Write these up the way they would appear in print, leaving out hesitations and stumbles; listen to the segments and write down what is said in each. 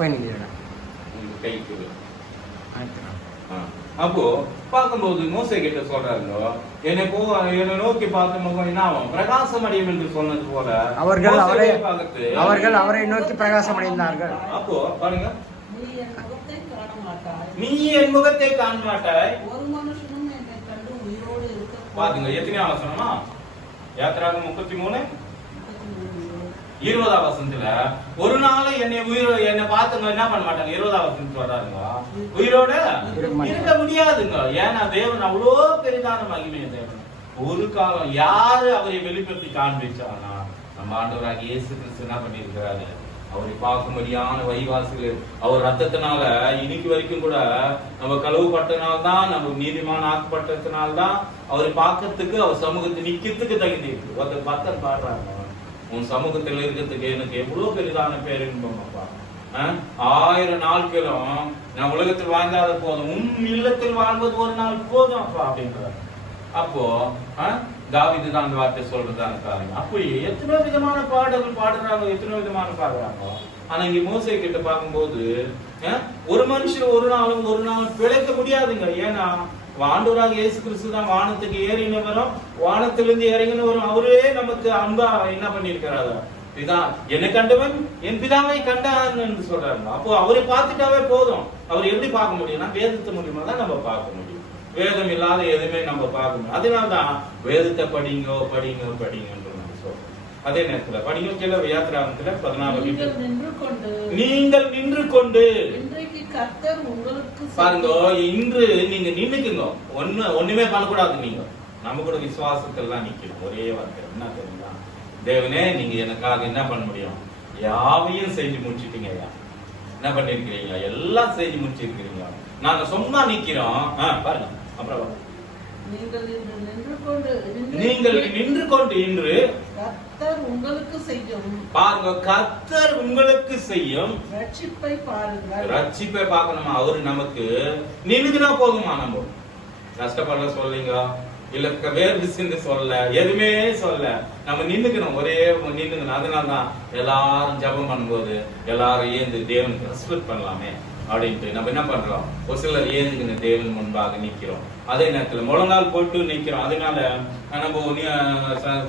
போய் நிக்கிறேன் உங்க கைக்கு. அப்போ பார்க்கும்போது மோசே கிட்ட சொல்றாங்க, என்னை நோக்கி பார்த்த முகம் என்ன ஆகும், பிரகாசம் அடையும் என்று சொன்னது போல அவர்கள் அவரை நோக்கி பிரகாசம் அடைந்தார்கள். அப்போ பாருங்க, நீ என் முகத்தை காண மாட்டாய், ஒரு மனுஷனும் என்னை கண்டு உயிரோடு இருக்க. பாருங்க எத்தனை வசனமா, யாத்திராகமம் 33:20 வசனத்துல ஒரு நாள் என்னை பார்த்துங்க என்ன பண்ண மாட்டாங்க. 20 வசனத்துல சொல்றாருங்க, உயிரோட இருக்க முடியாதுங்க. ஏன்னா தேவன் அவ்வளோ பெரிதான மகிமை தேவன். ஒரு காலம் யாரு அவரை வெளிப்படுத்தி காண்பிச்சானா, நம்ம ஆண்டவராக இயேசு கிறிஸ்து என்ன பண்ணிருக்கிறாரு, அவரை பார்க்கும்படியான வழிவாசிகள் அவர் ரத்தத்தினால இன்னைக்கு வரைக்கும் கூட நம்ம கழுவுப்பட்டனால்தான், நம்ம நீதிமான ஆக்கப்பட்டதுனால்தான் அவரை பார்க்கறதுக்கு அவர் சமூகத்தை நிக்கிறதுக்கு தகுதி இருக்கு. ஒருத்தர் பக்தன் பாடுறாங்க, உன் சமூகத்தில் இருக்கிறதுக்கு எனக்கு எவ்வளவு பெரிதான பேரின்பம் அப்பா. 1000 நாட்களும் நான் உலகத்தில் வாழ்ந்தாத போதும், உன் இல்லத்தில் வாழ்வது ஒரு நாள் போதும் அப்பா அப்படின்றார். அப்போ தாவீது தான் அந்த வார்த்தை சொல்றதான காரணம். அப்படி எத்தனை விதமான பாடல்கள் பாடுறாங்க, எத்தனை விதமான பாடுறாங்க. ஆனா இங்க மோசே கிட்ட பார்க்கும்போது ஒரு மனுஷன் ஒரு நாள் பிழைக்க முடியாதுங்க. ஏன்னா ஆண்டவராக இயேசு கிறிஸ்து தான் வானத்துக்கு ஏறினவரும் வானத்திலிருந்து இறங்கினவரும் அவரே நமக்கு அன்பா என்ன பண்ணிருக்கிறாரு, என்னை கண்டவன் என் பிதாவை கண்டான் என்று சொல்றாங்க. அப்போ அவரை பார்த்துட்டாவே போதும். அவர் எப்படி பார்க்க முடியும்னா வேதத்து மூலியமா தான் நம்ம பார்க்க முடியும். வேதம் இல்லாத எதுவுமே நம்ம பார்க்க முடியும். அதனால்தான் வேதத்தை படிங்க சொல்றோம். அதே நேரத்துல படிங்க கீழே யாத்திராகமத்துல 14 நீங்கள் நின்று கொண்டு பாருங்க. இன்று நீங்க நின்னுக்குங்க, ஒண்ணுமே பண்ணக்கூடாது. நீங்க நம்ம கூட விசுவாசத்தெல்லாம் நிக்கணும். ஒரே வார்த்தை என்ன தெரியுமா, தேவனே நீங்க எனக்காக என்ன பண்ண முடியும், யாவையும் செஞ்சு முடிச்சிட்டீங்க. என்ன பண்ணிருக்கிறீங்க, எல்லாம் செஞ்சு முடிச்சிருக்கிறீங்க. நாங்க சும்மா நிக்கிறோம். பாருங்க அப்புறம் நீங்கள் நின்று கொண்டு இன்று கர்த்தர் உங்களுக்கு செய்யும் பாருங்க, கர்த்தர் உங்களுக்கு செய்யும் ரட்சிப்பை பாருங்கள். ரட்சிப்பை பார்க்கணுமா, அவரு நமக்கு நின்னுக்குனா போதுமா. நம்ம கஷ்டப்பட சொல்லிங்க இல்ல வேறு சிந்து சொல்ல எதுவுமே சொல்ல, நம்ம நின்னுக்கணும், ஒரே நின்னுக்கணும். அதனாலதான் எல்லாரும் ஜபம் பண்ணும்போது எல்லாரும் ஏந்து தேவனுக்கு ரெஸ்பெக்ட் பண்ணலாமே அப்படின்ட்டு நம்ம என்ன பண்றோம், ஒரு சிலர் ஏந்துக்கின தேவன் முன்பாக நிக்கிறோம். அதே நேரத்துல முழங்கால் போட்டு நிக்கிறோம். அதனால நம்ம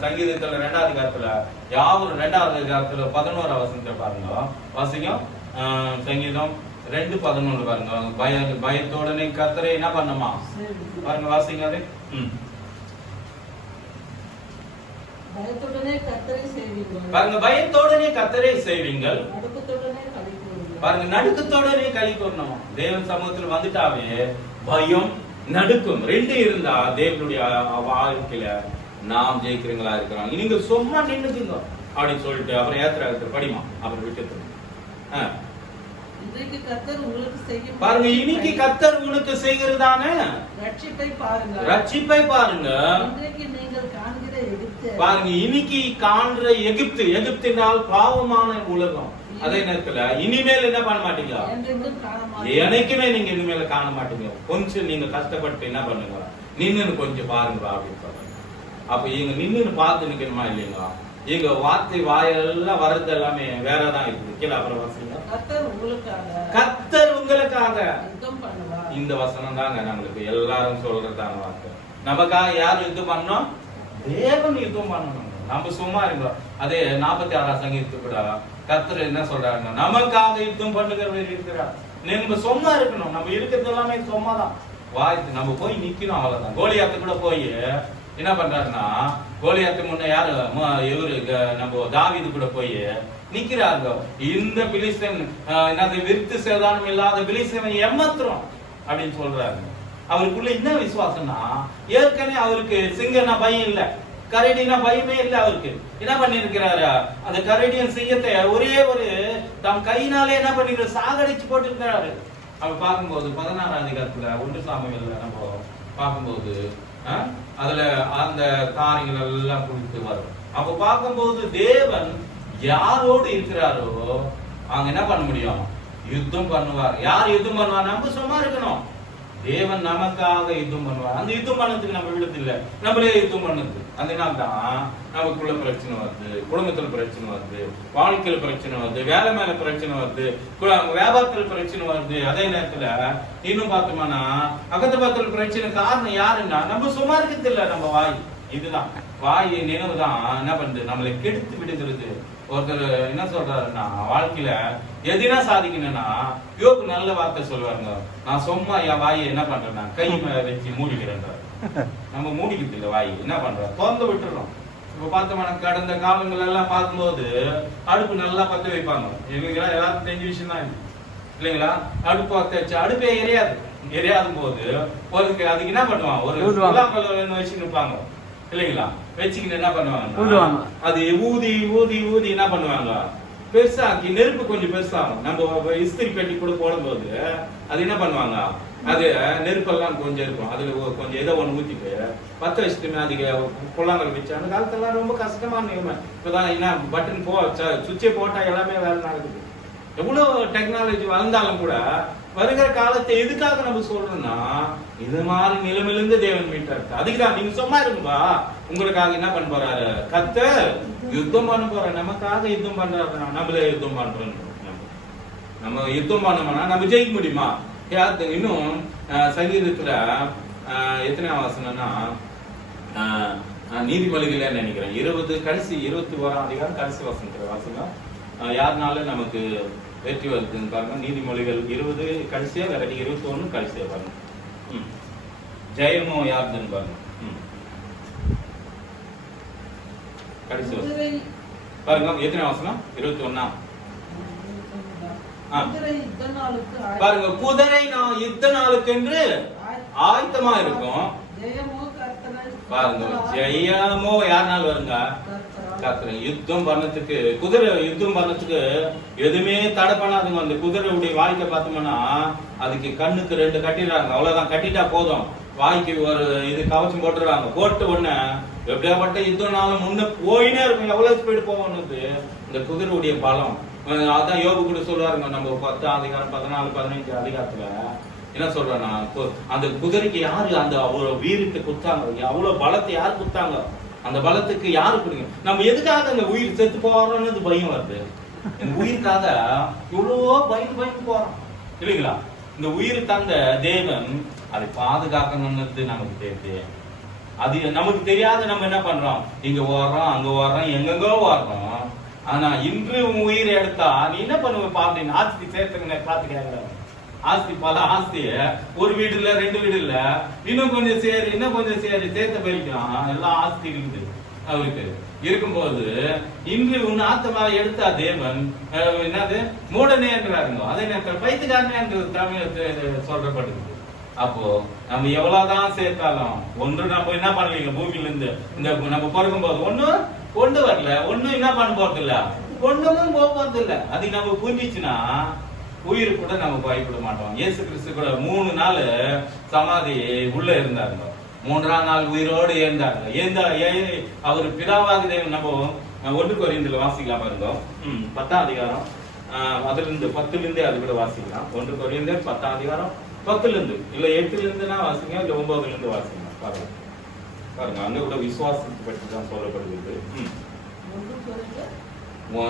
சங்கீதத்துல 2வது அதிகாரத்துல யாவரும் 2வது அதிகாரத்துல 11 வசனத்தை பாருங்க, வாசிங்க. சங்கீதம் 2:11 பாருங்க, பயத்தோடனே கர்த்தரை என்ன பண்ணுமா பாருங்க, வாசிங்க. அது பாருங்க, பயத்தோடனே கர்த்தரை செய்வீங்கள், பாருங்க நடுக்கத்தோடனே களி கூறணும். தேவன் சமூகத்தில் வந்துட்டாவே பயம் நடுக்கும் 2 இருந்தா தேவனுடைய வாழ்க்கையில நாம் ஜெயிக்கிறீங்களா இருக்கிறோம். நீங்க சும்மா நின்னுக்குங்க அப்படின்னு சொல்லிட்டு அப்புறம் யாத்திராகத்துல படிமா அப்புறம் விட்டு பாருங்க. இன்னைக்கு கர்த்தர் உங்களுக்கு செய்கிறதான ரட்சிப்பை பாருங்க. பாருங்க இன்னைக்கு காண்ற எகிப்தினால் பாவமான உலகம். அதே நேரத்துல இனிமேல் என்ன பண்ண மாட்டீங்க, எனக்குமே நீங்க இனிமேல காண மாட்டீங்க. கொஞ்சம் நீங்க கஷ்டப்பட்டு என்ன பண்ணுங்க, நின்னு கொஞ்சம் பாருங்க அப்படின்னு சொல்றாங்க. அப்ப இங்க நின்னு பார்த்து நிக்கணுமா இல்லைங்களா? இங்க வார்த்தை வாயெல்லாம் வர்றது எல்லாமே வேறதான் இருக்குது. கீழே அப்புறம் வசனம், கர்த்தர் உங்களுக்காக இந்த வசனம் தாங்க நம்மளுக்கு எல்லாரும் சொல்றதான வார்த்தை. நமக்காக யாரும் யுத்தம் பண்ணணும், தேவன் யுத்தம் பண்ணணும். நம்ம சும்மா இருந்தோம். அதே 46 சங்கீதத்துக்கு கூட கர்த்தர் என்ன சொல்றாங்க, நமக்காக யுத்தம் பண்ணுகிறவர் இருக்கிறார். நம்ம சும்மா இருக்கணும். நம்ம இருக்கிறது எல்லாமே சும்மா தான். வாய்த்து நம்ம போய் நிக்கணும், அவ்வளவுதான். கோலியாத்து கூட போய் என்ன பண்றாருன்னா, கோலியாத்து முன்ன யாரு இவரு நம்ம தாவீது கூட போய் நிக்கிறாங்க. இந்த பிலிஸ்தன் என்னது விருத்து சேதானம் இல்லாத பிலிஸ்தனை ஏமாத்துறோம் அப்படின்னு சொல்றாரு. அவருக்குள்ள என்ன விசுவாசம்னா, ஏற்கனவே அவருக்கு சிங்கனா பயம் இல்ல, கரடினா பயமே இல்ல. அவருக்கு என்ன பண்ணிருக்கிறாரு, அந்த கரடியின் சிங்கத்தை ஒரே ஒரு தம் கையினாலே என்ன பண்ணிருக்க சாகடிச்சு போட்டிருக்கிறாரு. அவர் பார்க்கும்போது 16 அதிகாரத்துல 1 சாமுவேல்ல நம்ம பார்க்கும்போது அதுல அந்த காரியங்கள் எல்லாம் குறித்து வரும். அப்ப பார்க்கும்போது தேவன் யாரோடு இருக்கிறாரோ அங்க என்ன பண்ண முடியும், யுத்தம் பண்ணுவார். யார் யுத்தம் பண்ணுவார், நம்ம சும்மா இருக்கணும். தேவன் நமக்காக யுத்தம் பண்ணுவார். அந்த யுத்தம் பண்ணதுக்கு நம்ம விடுறது இல்ல, நம்மளே யுத்தம் பண்ணுது. அதனால தான் நமக்குள்ள பிரச்சனை வருது, குடும்பத்துல பிரச்சனை வருது, வாழ்க்கையில பிரச்சனை வருது, வேலை மேல பிரச்சனை வருது, வியாபாரத்துல பிரச்சனை வருது. அதே நேரத்துல இன்னும் பார்த்தோம்னா அகத்தபாத்துல பிரச்சனை காரணம் யாருன்னா நம்ம சும்மா இருக்கிறது இல்ல, நம்ம வாய். இதுதான் வாய் நினைவு தான் என்ன பண்ணுது, நம்மளை கெடுத்து விடுகிறது. ஒருத்தர் என்ன சொல்றாருன்னா வாழ்க்கையில எதுனா சாதிக்கணும்னா யோகு நல்ல வார்த்தை சொல்லுவாருங்க, நான் சும்மா என் வாயை என்ன பண்றேன்னா கை வச்சு மூடிக்கிறேன். நம்ம மூடிக்கிறது இல்லை, வாய் என்ன பண்றோம் திறந்து விட்டுறோம். இப்ப பார்த்தோம்னா கடந்த காலங்கள் எல்லாம் பார்க்கும்போது அடுப்பு நல்லா பத்த வைப்பாங்க. எங்களுக்கெல்லாம் எல்லாரும் தெரிஞ்ச விஷயம் தான் இல்லைங்களா. அடுப்பு பத்த வச்சு அடுப்பே எரியாத போது அதுக்கு என்ன பண்ணுவான், ஒரு குழாங்கல் வச்சு நிற்பாங்க இல்லைங்களா. வச்சுக்கிட்டு என்ன பண்ணுவாங்க, அது ஊதி ஊதி ஊதி என்ன பண்ணுவாங்க பெருசாக்கி நெருப்பு கொஞ்சம் பெருசாகும். நம்ம இஸ்திரி பெட்டி கூட போடும்போது அது என்ன பண்ணுவாங்க, அது நெருப்பெல்லாம் கொஞ்சம் இருக்கும், அதுல கொஞ்சம் ஏதோ ஒண்ணு ஊத்திட்டு பத்த வச்சுட்டு அதுக்கு குழாங்கல் வச்சு. அந்த காலத்துல ரொம்ப கஷ்டமான நிலைமை. இப்பதான் என்ன பட்டன் சுவிட்சை போட்டா எல்லாமே வேலை நடக்குது. எவ்வளவு டெக்னாலஜி வளர்ந்தாலும் கூட வருகிற காலத்தை எதுக்காக நம்ம சொல்றோம்னா இது மாதிரி நிலைமையிலிருந்து தேவன் மீட்டாரு. அதுக்குதான் நீங்க சும்மா இருக்கும்பா, உங்களுக்காக என்ன பண்ண போறாரு, கர்த்தர் யுத்தம் பண்ண போறாரு. நமக்காக யுத்தம் பண்றாரு, நம்மளே யுத்தம் பண்றோம். நம்ம யுத்தம் பண்ணோம்னா நம்ம ஜெயிக்க முடியுமா? இன்னும் சங்கீதத்துல எத்தனை வசனம்னா நீதிமொழிகள் நினைக்கிறேன் 21 அதிகாரம் கடைசி வசனத்துல வாசகம் யாருனால நமக்கு வெற்றி வருதுன்னு பாருங்க. நீதிமொழிகள் 20 கடைசியா, வேற 21 கடைசியா பாருங்க. ஜெயமோ யாருன்னு பாருங்க. கடைசி பாருங்க எத்தனை வசனம், 21. பாருங்க, குதிரை நான் யுத்த நாளுக்கு என்று ஆயத்தமா இருக்கும். பாருங்க ஜெயமோ யாருனால வருங்க, யுத்தம் பண்ணத்துக்கு. குதிரை யுத்தம் பண்ணத்துக்கு எதுவுமே தடை பண்ணாதுங்க. அந்த குதிரையுடைய வாழ்க்கை பார்த்தோம்னா அதுக்கு கண்ணுக்கு 2 கட்டிடுறாங்க, அவ்வளவுதான். கட்டிட்டா போதும், வாய்க்கு ஒரு இது கவச்சம் போட்டுறாங்க. போட்டு உடனே எப்படியாப்பட்ட யுத்தம்னாலும் முன்ன போயினே இருக்கும். எவ்வளவு ஸ்பீடு போகணுது இந்த குதிரையுடைய பலம். அதான் யோகு கூட சொல்லுவாருங்க, நம்ம 10 அதிகாரம் 14 15 அதிகாரத்துல என்ன சொல்றேன்னா அந்த குதிரைக்கு யாரு அந்த அவ்வளவு வீரத்தை குத்தாங்க, அவ்வளவு பலத்தை யாரு குத்தாங்க, அந்த பலத்துக்கு யாரு பிடிக்கும். நம்ம எதுக்காக அந்த உயிர் செத்து போறோம்னு பயம் வருது. இந்த உயிருக்காக இவ்வளவோ பயந்து போறோம் இல்லைங்களா. இந்த உயிர் தந்த தேவன் அதை பாதுகாக்கணும்னு நமக்கு தெரியுது. அது நமக்கு தெரியாத நம்ம என்ன பண்றோம், இங்க ஓடுறோம் அங்க ஓடுறோம் எங்கெங்கோ ஓடுறோம். ஆனா இன்று உயிரை எடுத்தா நீ என்ன பண்ணுவ அப்படின்னு ஆஸ்தி சேர்த்துங்க பாத்துக்கிறாங்க. ஆஸ்தி பல ஆஸ்திய ஒரு வீடு இல்ல 2 வீடு இல்ல, இன்னும் கொஞ்சம் சேரி சேர்த்த போயிருக்கலாம். எல்லாம் ஆஸ்தி இருக்குது அவருக்கு. இருக்கும்போது இன்று உன் ஆத்மா எடுத்தா தேவன் என்னது மூடனே என்றாருங்க. அதே நேரத்தில் பைத்துக்காரனே என்று தமிழ் சொல்றப்படுது. அப்போ நம்ம எவ்வளவுதான் சேர்த்தாலும் ஒன்று நம்ம என்ன பண்ணலீங்க, பூமியில இருந்து இந்த நம்ம பிறக்கும் போது ஒண்ணு வரல, ஒண்ணும் என்ன பண்ண போறது இல்ல, ஒண்ணுமும் போறது இல்ல. அது நம்ம புரிஞ்சிச்சுன்னா உயிர் கூட நம்ம பயப்பட மாட்டோம். இயேசு கிறிஸ்து கூட 3 நாள் சமாதி உள்ள இருந்தாருங்க, 3ஆம் நாள் உயிரோடு எழுந்தாருங்க. அவர் பிதாவாக தேவன். நம்ம 1 கொரிந்தியர் வாசிக்கலாம் பாருங்க, 10ஆம் அதிகாரம் அதுல இருந்து 10ல இருந்தே அது கூட வாசிக்கலாம். 1 கொரிந்தியர் 10ஆம் அதிகாரம் 10ல இருந்து இல்ல 8ல இருந்துனா வாசிங்க, இல்ல 9ல இருந்து வாசிங்க. பாருங்க அங்க கூட விசுவாசத்தை பற்றி தான் சொல்லப்படுகிறது.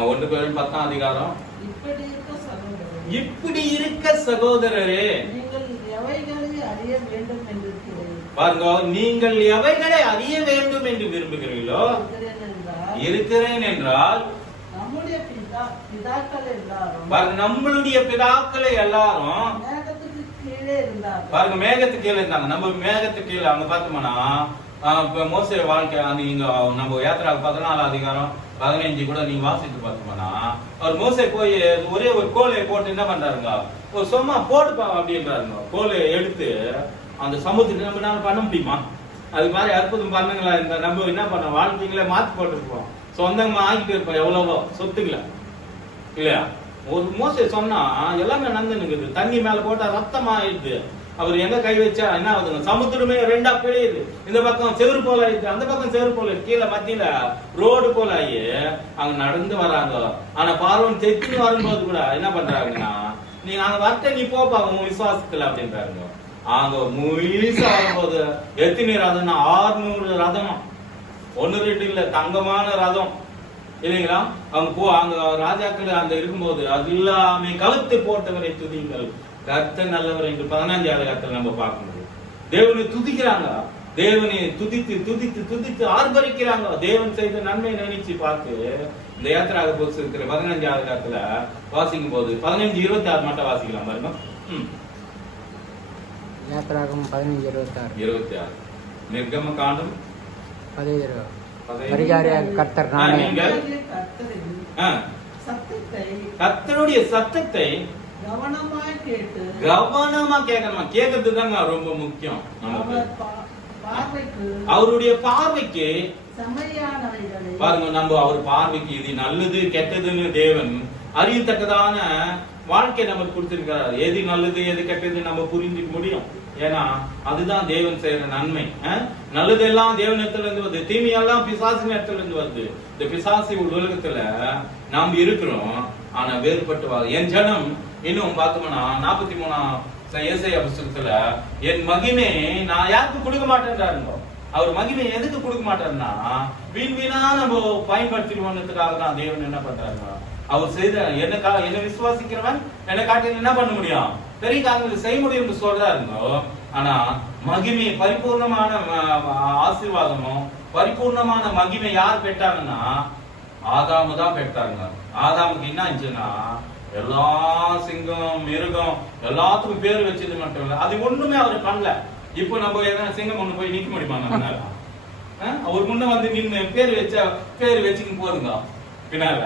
1 கொரிந்தியர் 10ஆம் அதிகாரம். இப்படி இருக்க சகோதரரே பாருங்க, நீங்கள் எவைகளை அறிய வேண்டும் என்று விரும்புகிறீர்களோ இருக்கிறேன் என்றால் நம்மளுடைய பிதாக்களை எல்லாரும் பாருங்க மேகத்துக்கு கீழே இருந்தாங்க. நம்ம மேகத்துக்கு கீழே அவங்க பார்த்தோம்னா மோசே வாழ்க்கை அந்த இங்க நம்ம யாத்திரா 14ஆம் அதிகாரம் 15 கூட நீங்க வாசித்து பார்த்தோம்னா அவர் மோசே போய் ஒரே ஒரு கோலை போட்டு என்ன பண்றாருங்க, ஒரு சும்மா போட்டுப்பா அப்படின்றாருங்க. கோலை எடுத்து அந்த சமுத்திரத்தை நம்மளால பண்ண முடியுமா? அது மாதிரி அற்புதம் பண்ணுங்களா இந்த நம்ம என்ன பண்ண வாழ்க்கைகளை மாத்தி போட்டுருப்போம், சொந்தமா ஆகிட்டு இருப்போம் எவ்வளவோ சொத்துக்களை இல்லையா. ஒரு மோசே சொன்னா எல்லாமே நடந்துனுக்குது. தண்ணி மேல போட்டா ரத்தம் ஆயிடுது. அவர் எங்க கை வச்சா என்ன ஆகுதுங்க, சமுத்திரமே 2ஆ பிழையுது. இந்த பக்கம் செவரு போல ஆயிடுது, அந்த பக்கம் செவரு போல கீழே மத்தியில ரோடு போல ஆகி அங்க நடந்து வராங்க. ஆனா பார்வன் தெத்தின்னு வரும்போது கூட என்ன பண்றாங்கன்னா, நீ அங்க வரட்ட நீ போப்பா உன் விசுவாசத்துல அப்படின்றாருங்க. அங்க முழுசா வரும்போது எத்தனை ரதம்னா 600 ரதமா ஒன்னு ரெண்டு இல்ல, தங்கமான ரதம் இல்லைங்களா? அவங்க அங்க ராஜாக்கள் அந்த இருக்கும்போது அது எல்லாமே கழுத்து போட்டவரை துதிங்கள், கர்த்தர் நல்லவர் என்று 15வது அதிகாரத்துல நம்ம பார்க்க முடியும். தேவனை துதிக்கிறாங்க, தேவனை துதித்து துதித்து துதித்து ஆர்ப்பரிக்கிறாங்க. தேவன் செய்த நன்மை நினைச்சு பார்த்து இந்த யாத்திராக புத்தகத்துல 15வது அதிகாரத்துல வாசிக்கும் போது 15:26 மட்டும் வாசிக்கலாம் பாருங்க. யாத்திராகம் 15:26 நிர்கம காண்டம் 15 கர்த்தர் நானே. கர்த்தருடைய சத்தத்தை கவனமா கேட்கணுமா? கேட்கறது தாங்க ரொம்ப முக்கியம். பார்வைக்கு அவருடைய பார்வைக்கு செம்மையானவைகளை பாருங்க, நம்ம அவர் பார்வைக்கு இது நல்லது கெட்டதுன்னு தேவன் அறியத்தக்கதான வாழ்க்கை நமக்கு கொடுத்திருக்கிறார். எது நல்லது எது கெட்டது நம்ம புரிஞ்சுக்க முடியும். ஏன்னா அதுதான் தேவன் செய்யற நன்மை. நல்லதெல்லாம் தேவன் இடத்துல இருந்து வருது, தீமையெல்லாம் பிசாசின் இடத்துல இருந்து வருது. இந்த பிசாசி உலகத்துல நாம் இருக்கிறோம், ஆனா வேறுபட்டு என் ஜனம் இன்னும் பார்த்தோம்னா 43 ஏசாயா புத்தகத்துல என் மகிமை நான் யாருக்கும் கொடுக்க மாட்டேன்றாருங்க. அவர் மகிமை எதுக்கு கொடுக்க மாட்டாருன்னா வீணா நம்ம பயன்படுத்திடுவோன்றதுக்காக தான் தேவன் என்ன பண்றாருங்க. அவர் செய்த என்ன விசுவாசிக்கிறவன் என்னை காட்டி என்ன பண்ண முடியும், பெரிய காரியங்கள் செய்ய முடியும் சொல்றாருங்க. ஆனா மகிமை பரிபூர்ணமான ஆசீர்வாதமும் பரிபூர்ணமான மகிமை யார் பெற்றாங்கன்னா ஆதாமு தான் பெற்றாருங்க. ஆதாமுக்கு என்ன ஆச்சுன்னா எல்லா சிங்கம் மிருகம் எல்லாத்துக்கும் பேர் வச்சது மட்டும் இல்ல, அது ஒண்ணுமே அவர் பண்ணல. இப்போ நம்ம எதனா சிங்கம் ஒண்ணு போய் நிக்க முடியுமா? நம்மளால அவர் முன்ன வந்து நின்று பேர் வச்சுக்கு போதுங்க பின்னால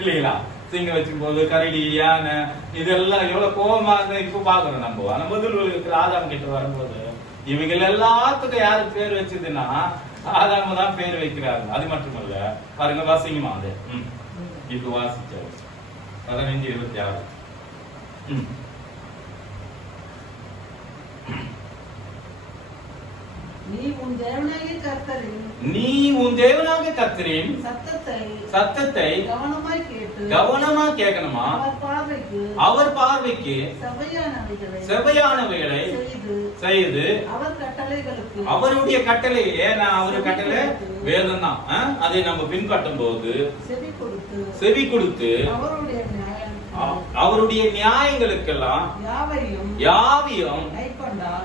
இல்லைங்களா? சிங்கம் வச்சுக்கும் போது கரடி யானை இதெல்லாம் எவ்வளவு கோபமா இருந்தா இப்ப பாக்குறோம். நம்ம முதல் இருக்கிற ஆதாம் கிட்ட வரும்போது இவங்க எல்லாத்துக்கும் யாருக்கு பேர் வச்சதுன்னா ஆதாம தான் பேர் வைக்கிறாங்க. அது மட்டுமல்ல பாருங்க, வாசிங்கம்மா அது இப்ப வாசிச்சாரு 15:26. நீ உன் தேவனாகிய கர்த்தரின் சத்தத்தை கவனமா கேட்கணுமா? அவர் பார்வைக்கு செவையானவைகளை செய்து அவருடைய கட்டளை, ஏன்னா அவரு கட்டளை வேதம் தான், அதை நம்ம பின்பற்றும் போது செவி கொடுத்து அவருடைய நியாயங்களுக்கெல்லாம் யாவையும்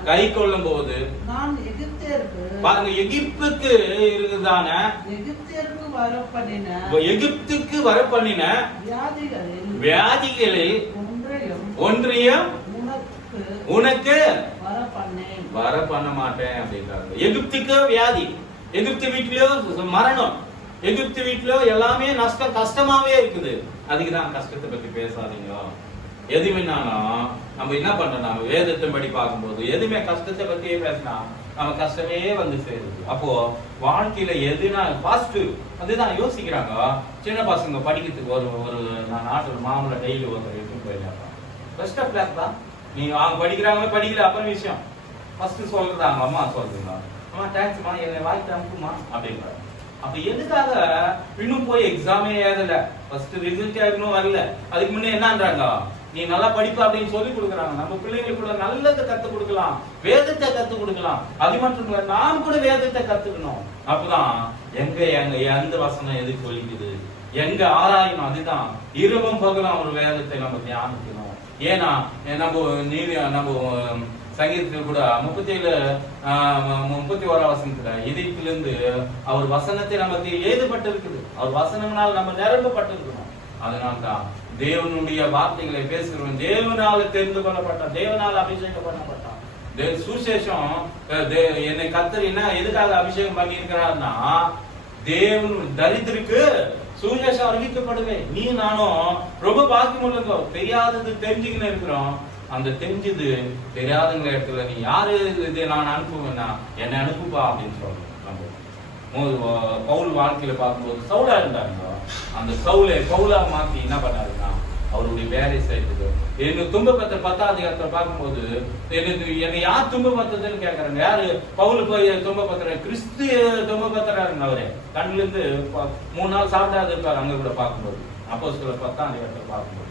கை கொள்ளும் போது பாருங்க, எகிப்துக்கு இருக்குதான எகிப்துக்கு வரப்பண்ணின வியாதிகளில் ஒன்றையும் உனக்கு வர பண்ண மாட்டேன் அப்படின்றாங்க. எகிப்துக்கு வியாதி, எகிப்து வீட்லயோ மரணம், எகிப்து வீட்டுல எல்லாமே கஷ்டமாவே இருக்குது. அதுக்குதான் கஷ்டத்தை பத்தி பேசாதீங்க. எதுவுமேனாலும் நம்ம என்ன பண்றோம், நம்ம வேதத்தை படி பார்க்கும்போது எதுவுமே கஷ்டத்தை பத்தியே பேசினா நம்ம கஷ்டமே வந்து சேருது. அப்போ வாழ்க்கையில எதுனா பாசிட்டிவ் அதுதான் யோசிக்கிறாங்க. சின்ன பசங்க படிக்கிறதுக்கு ஒரு நான் நாட்டு மாமூல டெய்லி ஒருத்தர் எடுத்துன்னு போயிருக்காங்க. பெஸ்ட் ஆஃப் கிளாஸ் தான். நீங்க அவங்க படிக்கிறாங்களோ படிக்கல அப்புறம் விஷயம். ஃபர்ஸ்ட் சொல்றாங்க அம்மா சொல்றீங்க, அம்மா தேங்க்ஸ்மா என்னை வாய்க்கு அனுப்புமா அப்படின்றாங்க. அப்ப எதுக்காக இன்னும் போய் எக்ஸாமே ஏதல, ஃபர்ஸ்ட் ரிசல்ட் இன்னும் வரல, அதுக்கு முன்னே என்னன்றாங்க, நீ நல்லா படிப்பா அப்படின்னு சொல்லி கொடுக்குறாங்க. நம்ம பிள்ளைங்களுக்கு கூட நல்லதை கத்து கொடுக்கலாம், வேதத்தை கத்து கொடுக்கலாம். அது மட்டும் இல்ல, நாம் கூட வேதத்தை கத்துக்கணும். அப்பதான் எந்த வசனம் எது சொல்லிக்குது, எங்க ஆராயணும். அதுதான் இரவும் பகலும் ஒரு வேதத்தை நம்ம தியானிக்கணும். ஏன்னா நம்ம சங்கீதத்தில் கூட 31 வசனத்துல இதயத்திலிருந்து அவர் வசனத்தை நமக்கு எழுதப்பட்டிருக்குது. அவர் வசனங்களால் நம்ம நிரம்பப்பட்டிருக்கணும். அதனால்தான் தேவனுடைய வார்த்தைகளை பேசுகிறவன் தேவனால தெரிந்து கொள்ளப்பட்டான், தேவனால் அபிஷேகம் பண்ணப்பட்டான். சுசேஷம் என்னை கர்த்தர் என்ன எதுக்காக அபிஷேகம் பண்ணி இருக்கிறார்னா, தேவன் தரித்திற்கு சுசேஷம் அறிவிக்கப்படுவேன். நீ நானும் ரொம்ப பாக்கியம் உள்ளதோ, தெரியாதது தெரிஞ்சுக்கின்னு இருக்கிறோம். அந்த தெரிஞ்சது தெரியாதுங்கிற இடத்துல நீ யாரு இதை நான் அனுப்புவேன்னா என்னை அனுப்புப்பா அப்படின்னு சொல்றோம். பவுல் வாழ்க்கையில பார்க்கும்போது சவுலா இருந்தாங்க. அந்த பவுலா மாத்தி என்ன பண்ணாருன்னா அவருடைய வேலை செய்யறது. எனக்கு துன்பப்பத்திர 10ஆம் அதிகாரத்துல பார்க்கும்போது என்னை யார் துன்பப்பத்ததுன்னு கேட்கறாங்க. யாரு பவுல் போய் துன்பப்பத்திர கிறிஸ்து துன்பப்பத்திராருங்க. அவரு கண்ணுல இருந்து 3 நாள் சாப்பிடாது இருக்காரு. அங்க கூட பார்க்கும்போது அப்போஸ்தலர் 10ஆம் அதிகாரத்துல பார்க்கும்போது,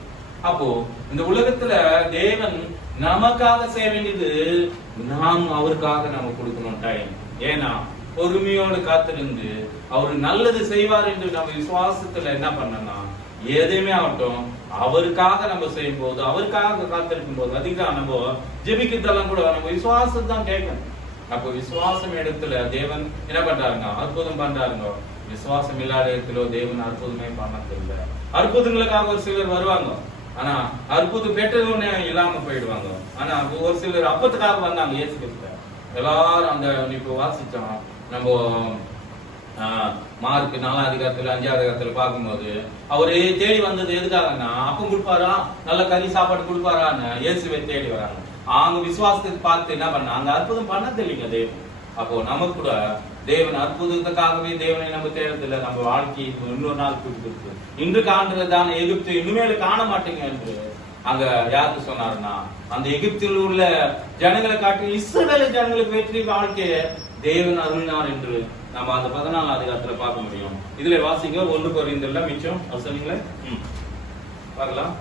அப்போ இந்த உலகத்துல தேவன் நமக்காக செய்ய வேண்டியது நாம் அவருக்காக நம்ம கொடுக்கணும் டைம். ஏன்னா பொறுமையோடு காத்திருந்து அவர் நல்லது செய்வார் என்று நம்ம விசுவாசத்துல என்ன பண்ணனா, எதையுமே ஆகட்டும் அவருக்காக நம்ம செய்யும் போது, அவருக்காக காத்திருக்கும் போது, அதிகம் நம்ம ஜெபிக்கிறதெல்லாம் கூட நம்ம விசுவாசம் தான் கேட்கணும். அப்போ விசுவாசம் இடத்துல தேவன் என்ன பண்றாருங்க, அற்புதம் பண்றாருங்க. விசுவாசம் இல்லாத இடத்துல தேவன் அற்புதமே பண்ணதில்லை. அற்புதங்களுக்காக ஒரு சிலர் வருவாங்க, ஆனா அற்புதம் பெற்றதுன்னு இல்லாம போயிடுவாங்க. ஆனா ஒரு சிலர் அப்பத்துக்காக வந்தாங்க இயேசு கிட்ட. எல்லாரும் அந்த இப்ப வாசிச்சோம் நம்ம மார்க் 4ஆம் அதிகாரத்துல 5ஆம் அதிகாரத்துல பார்க்கும்போது, அவரு தேடி வந்தது எதுக்காகன்னா, அப்பம் கொடுப்பாரா, நல்ல கறி சாப்பாடு கொடுப்பாரான்னு இயேசுவை தேடி வராங்க. அவங்க விசுவாசத்துக்கு பார்த்து என்ன பண்ணாங்க, அற்புதம் பண்ணது இல்லைங்க தேவன். அப்போ நமக்கு கூட தேவன் அற்புதத்துக்காகவே தேவனை நம்ம தேடுறதில்லை. நம்ம வாழ்க்கையை இன்னொரு நாள் கொடுத்துருக்கு. இன்று காண்றதான எகிப்து இனிமேல் காண மாட்டேங்க என்று அங்க யாருக்கு சொன்னாருன்னா, அந்த எகிப்தில் உள்ள ஜனங்களை காட்டி இஸ்ரவேல் ஜனங்களுக்கு வெற்றி வாழ்க்கையை தேவன் அருளினார் என்று நம்ம அந்த 14ஆம் அதிகாரத்துல பார்க்க முடியும். இதுல வாசிங்க 1 கொரிந்தியர்ல மிச்சம் வசனங்களை பார்க்கலாம்.